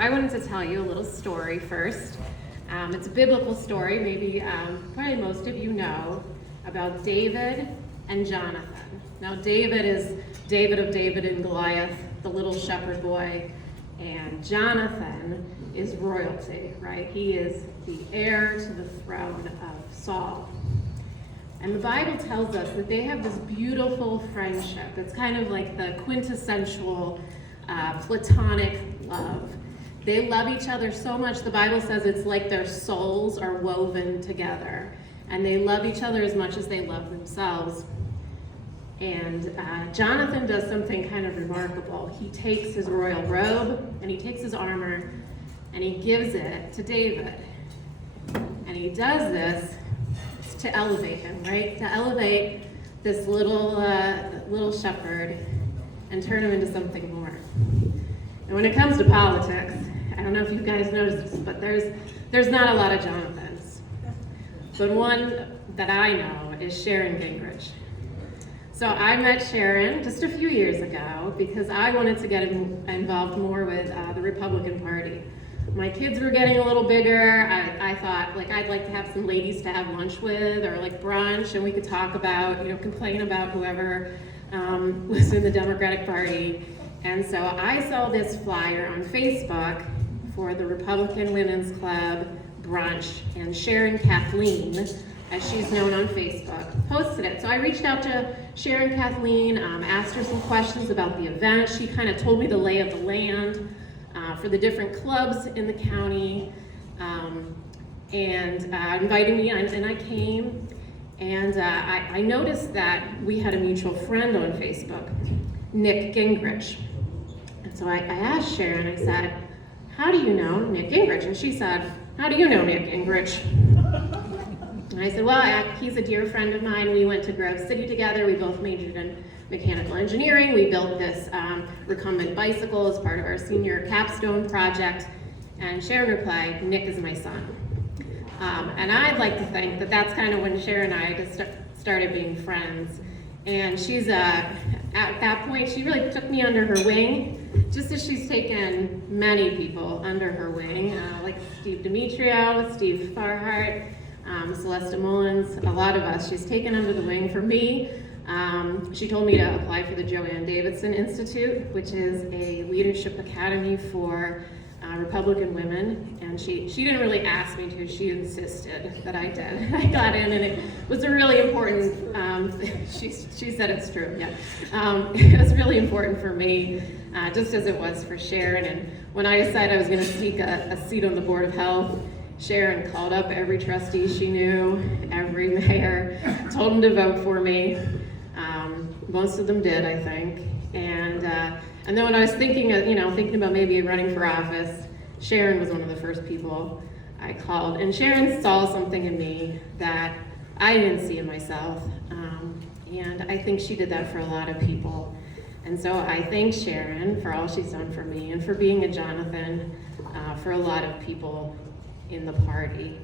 I wanted to tell you a little story first. It's a biblical story, maybe probably most of you know, about David and Jonathan. Now David is David of David and Goliath, the little shepherd boy, and Jonathan is royalty, right? He is the heir to the throne of Saul. And the Bible tells us that they have this beautiful friendship. It's kind of like the quintessential platonic love. They love each other so much, the Bible says it's like their souls are woven together. And they love each other as much as they love themselves. And Jonathan does something kind of remarkable. He takes his royal robe and he takes his armor and he gives it to David. And he does this to elevate him, right? To elevate this little shepherd and turn him into something more. And when it comes to politics, I don't know if you guys noticed this, but there's not a lot of Jonathans. But one that I know is Sharon Gingerich. So I met Sharon just a few years ago because I wanted to get involved more with the Republican Party. My kids were getting a little bigger. I thought, I'd like to have some ladies to have lunch with, or brunch, and we could talk about, complain about whoever was in the Democratic Party. And so I saw this flyer on Facebook for the Republican Women's Club brunch, and Sharon Kathleen, as she's known on Facebook, posted it. So I reached out to Sharon Kathleen, asked her some questions about the event. She kind of told me the lay of the land for the different clubs in the county, and invited me, and I came. And I noticed that we had a mutual friend on Facebook, Nick Gingerich. And so I asked Sharon, I said, "How do you know Nick Gingerich?" And she said, "How do you know Nick Gingerich?" And I said, "Well, he's a dear friend of mine. We went to Grove City together. We both majored in mechanical engineering. We built this recumbent bicycle as part of our senior capstone project." And Sharon replied, "Nick is my son." And I'd like to think that that's kind of when Sharon and I just started being friends. And she's, at that point, she really took me under her wing, just as she's taken many people under her wing, like Steve Demetrio, Steve Farhart, Celeste Mullins, a lot of us. She's taken under the wing. For me, she told me to apply for the Joanne Davidson Institute, which is a leadership academy for Republican women, and she didn't really ask me to, she insisted that I did. I got in, and it was a really important, she said it's true, yeah. It was really important for me, just as it was for Sharon, and when I decided I was gonna seek a seat on the Board of Health, Sharon called up every trustee she knew, every mayor, told them to vote for me. Most of them did, I think. And then when I was thinking about maybe running for office, Sharon was one of the first people I called. And Sharon saw something in me that I didn't see in myself. And I think she did that for a lot of people. And so I thank Sharon for all she's done for me and for being a Jonathan for a lot of people in the party.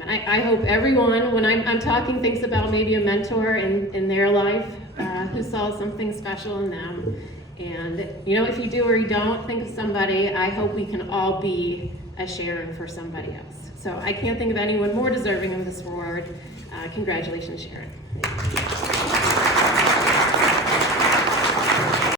And I hope everyone, when I'm talking, thinks about maybe a mentor in their life who saw something special in them. And if you do or you don't, think of somebody. I hope we can all be a Sharon for somebody else. So I can't think of anyone more deserving of this award. Congratulations, Sharon.